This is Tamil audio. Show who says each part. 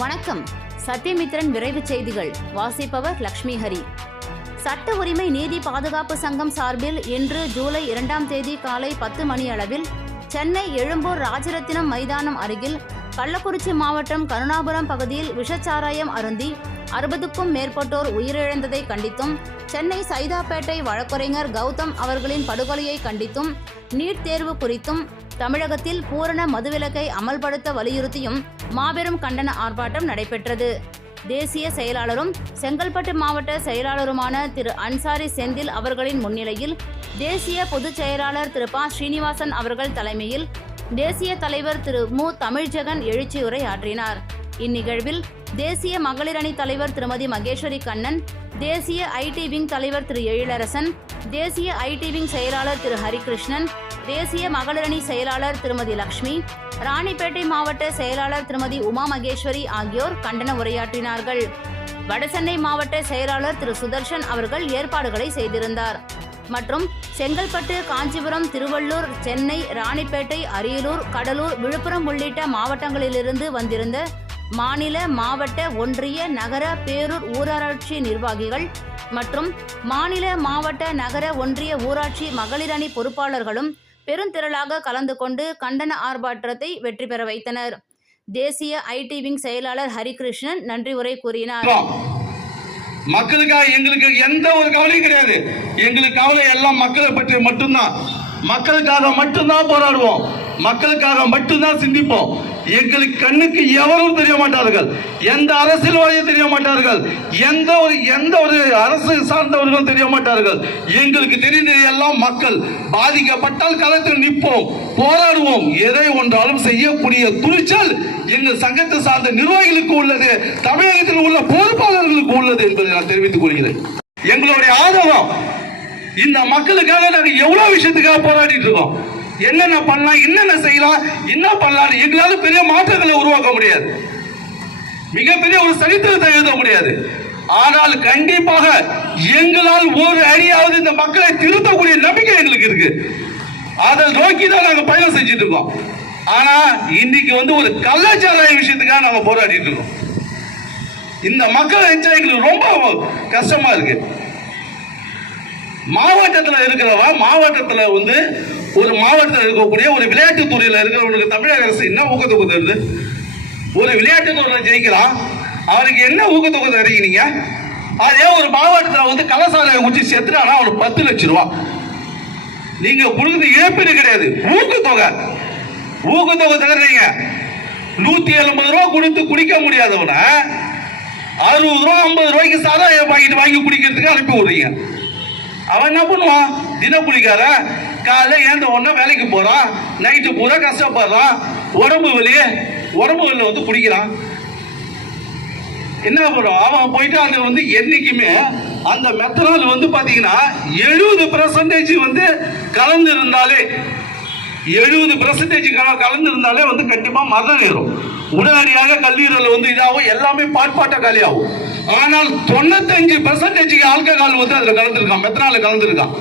Speaker 1: வணக்கம். சத்யமித்ரன் விரைவு செய்திகள். வாசிப்பவர் லக்ஷ்மி ஹரி. சட்ட உரிமை நீதி பாதுகாப்பு சங்கம் சார்பில் இன்று ஜூலை இரண்டாம் தேதி காலை பத்து மணி அளவில் சென்னை எழும்பூர் ராஜரத்தினம் மைதானம் அருகில் கள்ளக்குறிச்சி மாவட்டம் கருணாபுரம் பகுதியில் விஷச்சாராயம் அருந்தி அறுபதுக்கும் மேற்பட்டோர் உயிரிழந்ததை கண்டித்தும் சென்னை சைதாப்பேட்டை வழக்கறிஞர் கௌதம் அவர்களின் படுகொலையை கண்டித்தும் நீட் தேர்வு குறித்தும் தமிழகத்தில் பூரண மதுவிலக்கை அமல்படுத்த வலியுறுத்தியும் மாபெரும் கண்டன ஆர்ப்பாட்டம் நடைபெற்றது. தேசிய செயலாளரும் செங்கல்பட்டு மாவட்ட செயலாளருமான திரு அன்சாரி செந்தில் அவர்களின் முன்னிலையில் தேசிய பொதுச் செயலாளர் திரு ப. ஸ்ரீனிவாசன் அவர்கள் தலைமையில் தேசிய தலைவர் திரு மு. தமிழ்ஜெகன் எழுச்சியுரை ஆற்றினார் இந்நிகழ்வில் தேசிய மகளிர் அணி தலைவர் திருமதி மகேஸ்வரி கண்ணன் தேசிய ஐடி விங் தலைவர் திரு எழிலரசன் தேசிய ஐடி விங் செயலாளர் திரு ஹரிகிருஷ்ணன் தேசிய மகளிர் அணி செயலாளர் திருமதி லக்ஷ்மி ராணிப்பேட்டை மாவட்ட செயலாளர் திருமதி உமா மகேஸ்வரி ஆகியோர் கண்டன உரையாற்றினார்கள். வடசென்னை மாவட்ட செயலாளர் திரு சுதர்ஷன் அவர்கள் ஏற்பாடுகளை செய்திருந்தார். மற்றும் செங்கல்பட்டு காஞ்சிபுரம் திருவள்ளூர் சென்னை ராணிப்பேட்டை அரியலூர் கடலூர் விழுப்புரம் உள்ளிட்ட மாவட்டங்களிலிருந்து வந்திருந்த மாநில மாவட்ட ஒன்றிய நகர பேரூர் ஊராட்சி நிர்வாகிகள் மற்றும் மாநில மாவட்ட நகர ஒன்றிய ஊராட்சி மகளிரணி பொறுப்பாளர்களும் பெருந்திரளாக கலந்து கொண்டு கண்டன ஆர்ப்பாட்டத்தை வெற்றி பெற வைத்தனர். தேசிய ஐடி விங் செயலாளர் ஹரிகிருஷ்ணன் நன்றி உரை கூறினார்.
Speaker 2: மக்களுக்காக எங்களுக்கு எந்த ஒரு கவலையும் கிடையாது. எங்களுக்கு கவலை எல்லாம் மக்களை பற்றி மட்டும்தான். மக்களுக்காக மட்டும்தான் போராடுவோம். மக்களுக்காக மட்டும்தான் சிந்திப்போம். எங்களுக்கு கண்ணுக்கு எவரும் தெரிய மாட்டார்கள். எந்த அரசியல்வாதியும் தெரிய மாட்டார்கள். எந்த ஒரு எந்த ஒரு அரசு சார்ந்தவர்களும் தெரிய மாட்டார்கள். எங்களுக்கு தெரிந்தது எல்லாம் மக்கள் பாதிக்கப்பட்டால் களத்தில் நிற்போம் போராடுவோம். எதை ஒன்றாலும் செய்யக்கூடிய துணிச்சல் எங்கள் சங்கத்தை சார்ந்த நிர்வாகிகளுக்கு உள்ளது தமிழகத்தில் உள்ள பொறுப்பாளர்களுக்கு உள்ளது என்பதை நான் தெரிவித்துக் கொள்கிறேன். எங்களுடைய ஆதரவு இந்த மக்களுக்காக நாங்கள் எவ்வளவு விஷயத்துக்காக போராடிட்டு இருக்கோம். என்னென்ன பண்ணலாம் என்னென்ன செய்யலாம் என்ன பண்ணலாம் எங்களால பெரிய மாற்றங்களை உருவாக்க முடியாது. மிகப்பெரிய ஒரு சரித்திரத்தை எழுத முடியாது. ஆனால் கண்டிப்பாக எங்களால் ஒரு அடியாவது இந்த மக்களை திருத்தக்கூடிய நம்பிக்கை எங்களுக்கு இருக்கு. அதை நோக்கி தான் நாங்கள் பயணம் செஞ்சுட்டு இருக்கோம். ஆனா இன்னைக்கு வந்து ஒரு கலாச்சார விஷயத்துக்காக நாங்க போராடிட்டு இருக்கோம். இந்த மக்கள் நினைச்சா எங்களுக்கு ரொம்ப கஷ்டமா இருக்கு. மாவட்டத்தில் இருக்கிறவா மாவட்டத்தில் வந்து ஒரு மாவட்டத்தில் இருக்கக்கூடிய ஒரு விளையாட்டுத் துறையில் இருக்கிறவனுக்கு தமிழக அரசு என்ன ஊக்கத்தொகை தருது? ஒரு விளையாட்டுத் துறையில் ஜெயிக்கிறான் அவனுக்கு என்ன ஊக்கத்தொகை தருகிறீங்க? அதே ஒரு மாவட்டத்தில் வந்து கலசாலையை குடிச்சு செத்துறானா? அவனுக்கு பத்து லட்ச ரூபா. நீங்க கொடுக்குறது இழப்பீடு கிடையாது. ஊக்கத்தொகை. ஊக்கத்தொகை தகுறீங்க நூத்தி எழுபது ரூபா கொடுத்து குடிக்க முடியாதவனை அறுபது ரூபா ஐம்பது ரூபாய்க்கு சாதா பாக்கெட் வாங்கி குடிக்கிறதுக்கு அனுப்பி விடுறீங்க. அவன் என்ன பண்ணுவான்? தினக்கூலிக்கார காலைல ஏந்த உடனே வேலைக்கு போறான் நைட்டு பூரா கஷ்டப்படுறான் உடம்பு வலி உடம்பு வலியில் வந்து குடிக்கிறான். என்ன பண்ணும் அவன் போயிட்டு அந்த வந்து என்னைக்குமே அந்த மெத்தனால் வந்து பாத்தீங்கன்னா எழுபது பர்சன்டேஜ் வந்து கலந்து இருந்தாலே எழுபது பர்சன்டேஜ் கலந்து இருந்தாலே வந்து கண்டிப்பா மரணம் ஏறும். உடனடியாக கல்லீரல் வந்து இதாகும் எல்லாமே பாட்பாட்ட காலியாகும் ஆனால் தொண்ணூத்தஞ்சு பர்சன்டேஜ் ஆல்கஹால் வந்து அதுல கலந்துருக்கான் மெத்தனால கலந்துருக்கான்.